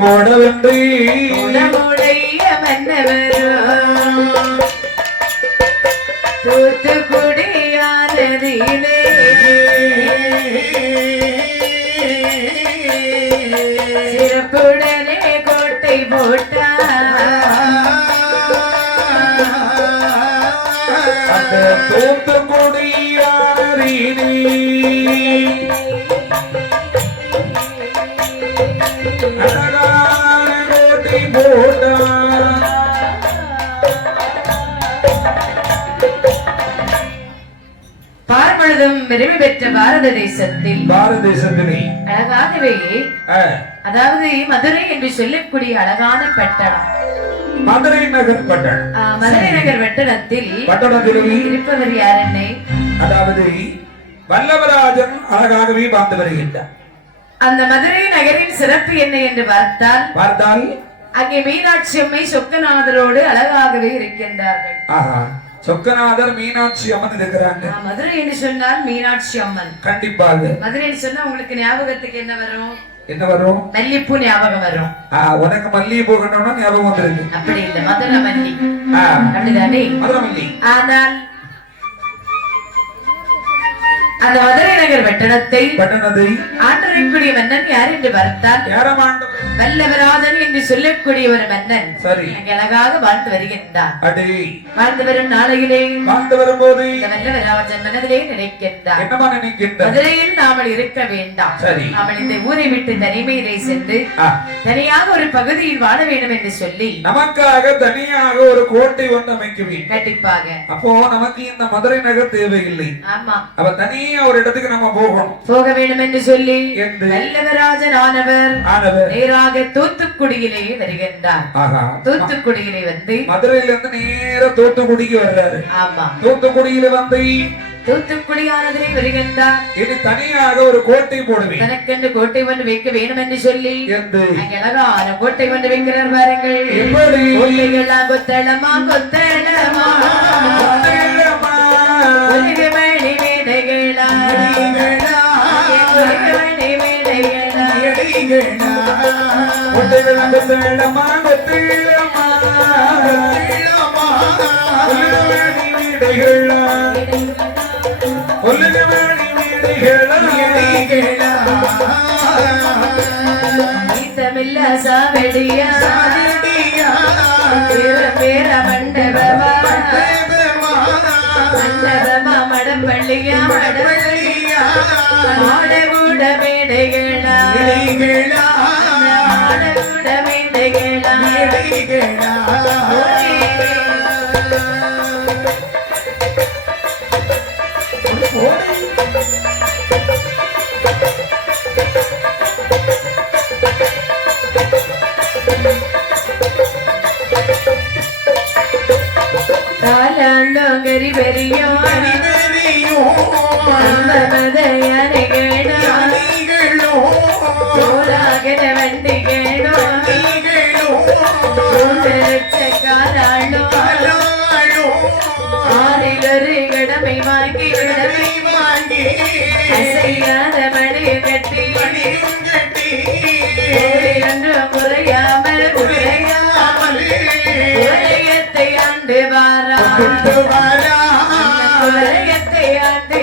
போடவென்றி தூத்துக்குடியானதிலே சிறப்புடனே கோட்டை அந்த தூத்துக்குடியானதிலே அழகான கோட்டை போட்டான். பார்ப்பொழுதும் பெருமை பெற்ற பாரத தேசத்தில் அழகாகவே அதாவது மதுரை என்று சொல்லக்கூடிய அழகான பட்டணம் மதுரை நகர் பட்டணம். மதுரை நகர் பட்டணத்தில் இருப்பவர் யார் என்னை அதாவது வல்லவராஜன் அழகாகவே வாழ்ந்து வருகின்றார். அந்த மதுரை நகரின் சிறப்பு என்ன என்று பார்த்தால் அங்கே மீனாட்சி அம்மை சொக்கநாதரோடு அழகாகவே இருக்கின்றார்கள். சொக்கநாதர் மீனாட்சி அம்மன் இருக்கிறாங்க. மதுரை என்று சொன்னால் மீனாட்சி அம்மன் கண்டிப்பாக. மதுரை என்று சொன்னா உங்களுக்கு ஞாபகத்துக்கு என்ன வரும்? மல்லிப்பூ ஞாபகம் வரும். உனக்கு மல்லிகைப்பூ கண்டோம்னா ஞாபகம் வந்துருக்கு. அப்படி இல்லை, மதுரை மல்லி அப்படிதானே மதுரை மல்லி. ஆனால் அந்த மதுரை நகர் பட்டணத்தை ஆண்டக்கூடிய மன்னன் யார் என்று பார்த்தால் வல்லவராஜன் என்று சொல்லக்கூடிய ஒரு மன்னன் அழகாக வாழ்ந்து வருகின்றார். வாழ்ந்து வரும் நாளையிலே வாழ்ந்து வரும்போது வல்லவராஜன் மனதிலே நினைக்கின்றார், மதுரையில் நாமல் இருக்க வேண்டாம், நாமல் இந்த ஊரை விட்டு தனிமையிலே சென்று தனியாக ஒரு பகுதியில் வாழ வேண்டும் என்று சொல்லி நமக்காக தனியாக ஒரு கோட்டை ஒன்று அமைக்க வேண்டும். கண்டிப்பாக. அப்போ நமக்கு இந்த மதுரை நகர் தேவையில்லை. ஆமா, அவ தனி ஒரு இடத்துக்கு நம்ம போக வேண்டும் என்று சொல்லி வல்லவராஜன் ஆனவர் நேராக தூத்துக்குடியிலே வருகின்றார். தூத்துக்குடியிலே வந்து மதுரையில இருந்து நேர தூத்துக்குடிக்கு வர்றாரு. ஆமா, தூத்துக்குடியில வந்து தூத்துக்குடியானதிலே வருகின்றார். இது தனியாக ஒரு கோட்டை போடுவேன், தனக்கென்று கோட்டை ஒன்று வைக்க வேண்டும் என்று சொல்லி அழகான கோட்டை ஒன்று வைக்கிறார். பாருங்கள் எப்படி கோட்டைகள்லாம் கொத்தளமா கொத்தளமா தமிழ்ல சாவடியா பேர மண்டபமா மண்டபமா மடப்பள்ளியா மடப்பள்ளியா மாடகூட மேடைகளா மாடகூட மேடைகளா காலாண்டோங்கரி பெரியோ போராகிற வண்டிகளோ காலாண்டோ ஆறிலொரு கடமை வாங்கி அசையாத மணி கட்டி என்று முறையாமல் உலகத்தை ஆண்டு வாரா உலகத்தை ஆண்டு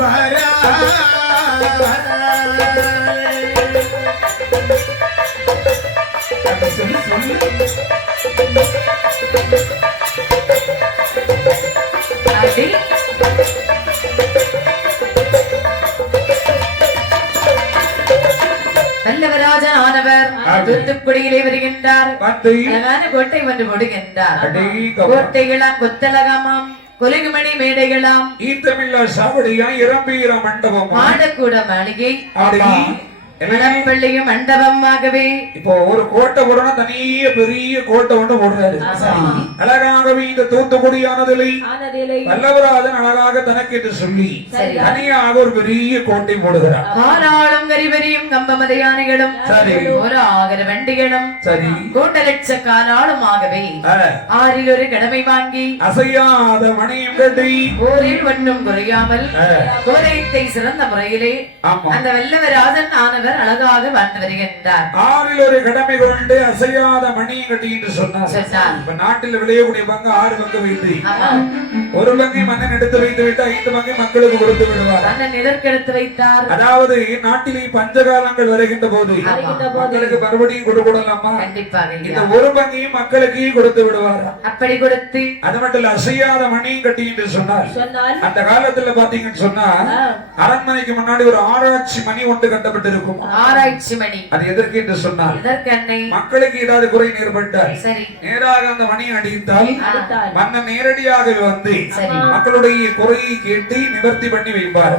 வாரா வல்லவராஜன் ஆனவர் தூத்துக்குடியிலே வருகின்றார். அழகான கோட்டை ஒன்று போடுகின்றார். கோட்டைகளாம் கொத்தலகமாம் கொலுகுமணி மேடைகளாம் ஈத்தமில்லா சாவடியா இரம்பீர மண்டபம் ஆடக்கூட மாளிகை பள்ளியும் மண்டபமாகவே இப்போ ஒரு கோட்டை போடணும், தனிய பெரிய கோட்டை ஒன்று போடுறாரு. அழகாகவே இந்த தூத்துக்குடியானதில்லை வல்லவராஜன் அழகாக தனக்கு என்று சொல்லி தனியாக ஒரு பெரிய கோட்டை போடுகிறார். ஆனாலும் கரிபெரியும் கம்பமத யானைகளும் ஒரு ஆகர வண்டிகளும் கோட்ட லட்ச காலாளுமாகவே ஆறில் ஒரு கடமை வாங்கி அசையாத மணியும் கட்டி போரில் ஒன்றும் குறையாமல் கோரையத்தை சிறந்த முறையிலே அந்த வல்லவராஜன் ஆனவர் ஆனவர் அழகாக வாழ்ந்து வருகின்றார். ஆறில் ஒரு கடமை கொண்டு அசையாத மணியும் கட்டி என்று சொன்னார். இப்ப நாட்டில் விளையக்கூடிய பங்கு 6 பங்கு வைத்து ஒரு பங்கை மன்னன் எடுத்து வைத்து விட்டு 5 பங்கை மக்களுக்கு கொடுத்து விடுவார். மன்னன் எதற்கு எடுத்து வைத்தார்? அதாவது நாட்டிலே பஞ்சகாலங்கள் வருகின்ற போது மக்களுக்கு மறுபடியும் கொடுக்கலாமா? கண்டிப்பாக. இந்த ஒரு பங்கையும் மக்களுக்கு கொடுத்து விடுவார். அப்படி கொடுத்து அது மட்டும் இல்ல, அசையாத மணியும் கட்டி என்று சொன்னார். அந்த காலத்துல பாத்தீங்கன்னு சொன்னா அரண்மனைக்கு முன்னாடி ஒரு ஆராய்ச்சி மணி ஒன்று கட்டப்பட்டிருக்கும். ஆராய்ச்சி மணி அது எதற்கு என்று சொன்னால் எதற்கு? மக்களுக்கு ஏதாவது குறை நேர்பட்டால் சரி நேராக அந்த மணியை அடித்தால் மன்னன் நேரடியாக வந்து மக்களுடைய குறையை கேட்டு நிவர்த்தி பண்ணி வைப்பார்.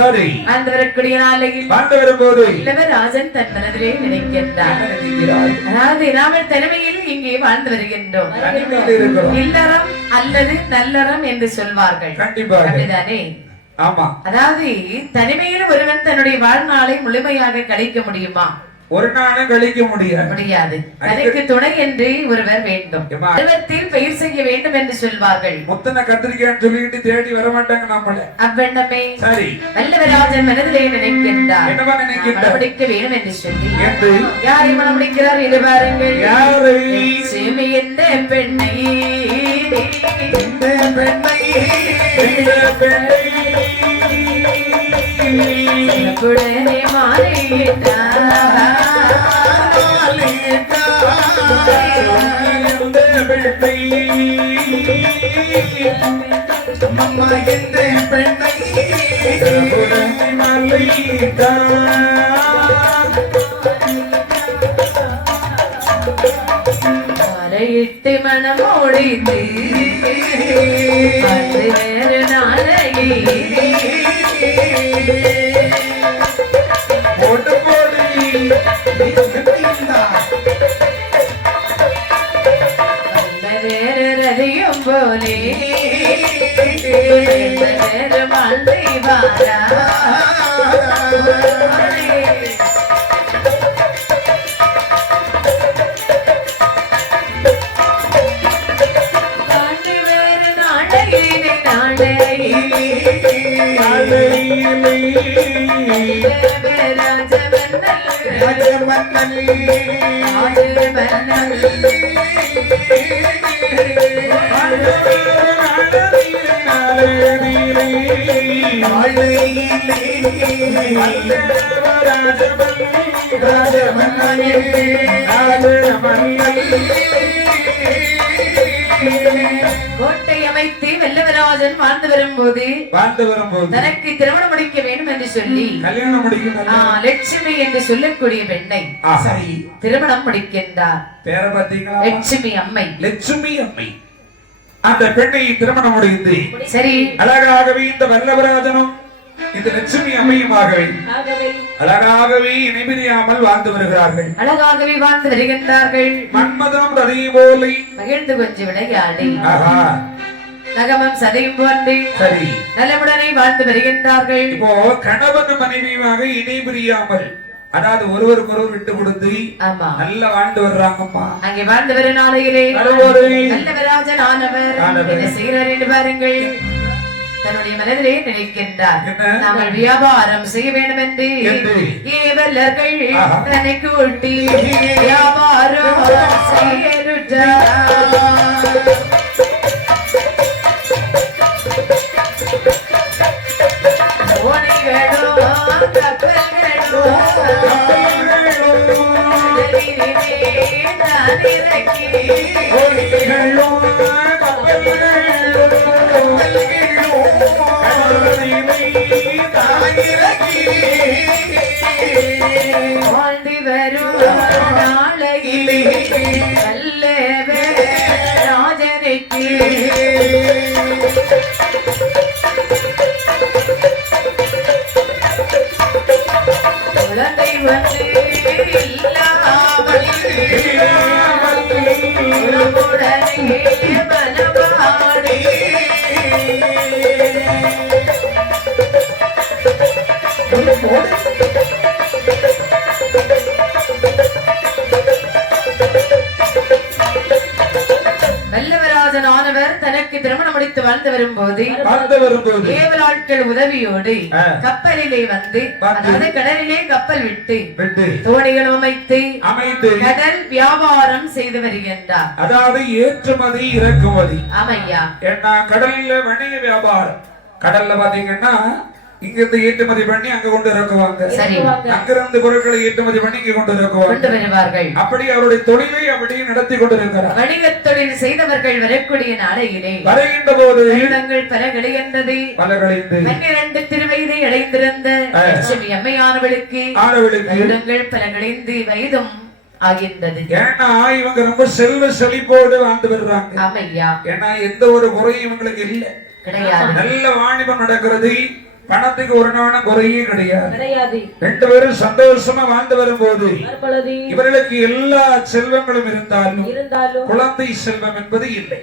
சரி, ஆண்டவருக்குரிய நாளையில் வாழ்ந்து வரும்போது இளவராஜன் தன் மனதிலே நினைக்கின்றார். அதாவது நாம தலைமையில் இங்கே வாழ்ந்து வருகின்றோம். இல்லறம் அல்லது நல்லறம் என்று சொல்வார்கள். கண்டிப்பாக அப்படிதானே? ஆமா. அதாவது தனிமையில் ஒருவன் தன்னுடைய வாழ்நாளை முழுமையாக கழிக்க முடியுமா? ஒரு நாளும் கழிக்க முடியாது. தனக்கு துணை என்று ஒருவர் வேண்டும். பருவத்தில் பயிர் செய்ய வேண்டும் என்று சொல்வார்கள். முத்தனை கத்திரிக்கான்னு சொல்லிட்டு தேடி வர மாட்டாங்க நம்மள. அவ்வண்ணமே சரி வல்லவராஜன் மனதிலே நினைக்கின்றார். என்னவா நினைக்கின்றார்? மணமுடிக்க வேண்டும் என்று சொல்லி என்று யாரை மணமுடிக்கிறார் என்று பாருங்கள். யாரை? செமி என்ற பெண்ணை குடனே மாறிட்டார். மறையிட்டு மனம் ஒழித்து அது வேறு நாளையே ரதியும் போலே வாழ்ந்தை வாரா நாட்டு வேறு நாளையிலே கோட்டை அமைத்து வல்லவராஜன் வாழ்ந்து வரும்போது தனக்கு திருமணம் முடிக்க வேண்டும் என்று சொல்லி கல்யாணம் முடிக்கும் லட்சுமி என்று சொல்லக்கூடிய பெண்ணை திருமணம் முடிக்கின்றார். பேர பாத்தீங்களா? லட்சுமி அம்மை. லட்சுமி அம்மை அந்த பெண்ணை திருமணம் முடிந்து சரி அழகாகவே இந்த வல்லவராஜனும் இந்த லட்சுமி அம்மையுமாகவே அழகாகவே இணைபிரியாமல் வாழ்ந்து வருகிறார்கள். அழகாகவே வாழ்ந்து வருகின்றார்கள். மன்மதனும் ரதியை போல மகிழ்ந்து கொஞ்சம் விளையாடி ஆஹா நகமம் சதையும் போன்று சரி நலமுடனே வாழ்ந்து வருகின்றார்கள். இப்போ கணவன் மனைவியுமாக இணைபிரியாமல் அதாவது ஒருவருக்கு ஒருவர் விட்டு கொடுத்து நல்ல வாழ்ந்து வர்றாங்கம்மா. அங்கே வாழ்ந்து வரும் நாளையிலே வல்லவராஜன் ஆனவர் என்ன செய்கிறார் என்று பாருங்கள். தன்னுடைய மனதிலே நினைக்கின்றார். நாங்கள் வியாபாரம் செய்ய வேண்டும் என்று ஏவலர்கள் தன்னை கூட்டி வியாபாரம் செய்கிறார். வாழ்ந்து வரும் நாளையிலே வல்லவே ராஜனுக்கு குழந்தை வந்து இல்லாமல் உடனே மனமாடி வல்லவராஜன் ஆனவர் தனக்கு திருமணம் முடிக்க கொடுத்து வாழ்ந்து வரும்போது ஏவலாட்கள் உதவியோடு கப்பலிலே வந்து அதாவது கடலிலே கப்பல் விட்டு தோணிகள் அமைத்து கடல் வியாபாரம் செய்து வருகின்றார். அதாவது ஏற்றுமதி இறக்குமதி. ஆமையா. ஏன்னா கடல்ல வணிக வியாபாரம். கடல்ல பாத்தீங்கன்னா இங்க இருந்து ஏற்றுமதி பண்ணி அங்க கொண்டு இறக்குவாங்க. அங்கிருந்து பொருட்களை ஏற்றுமதி பண்ணி இங்க கொண்டு இறக்குவார்கள். அப்படி அவருடைய தொழிலை அப்படியே நடத்தி கொண்டிருக்கிறார். வணிக தொழில் செய்தவர்கள் வரக்கூடிய நாளையிலே வருகின்ற போது வருடங்கள் பல கழிகின்றது. 12 திருவயதை அடைந்திருந்த லட்சுமி அம்மையானவளுக்கு வருடங்கள் பல கழிந்து வயதும் ஆகின்றது. ஏன்னா இவங்க ரொம்ப செல்வ செழிப்போடு வாழ்ந்து வருவாங்க. ஆமையா. ஏன்னா எந்த ஒரு குறையும் இவங்களுக்கு இல்ல, கிடையாது. நல்ல வாணிபம் நடக்கிறது. பணத்துக்கு ஒரு நாளும் குறையே கிடையாது. 2 பேரும் சந்தோஷமா வாழ்ந்து வரும்போது இவர்களுக்கு எல்லா செல்வங்களும் இருந்தாலும் குழந்தை செல்வம் என்பது இல்லை.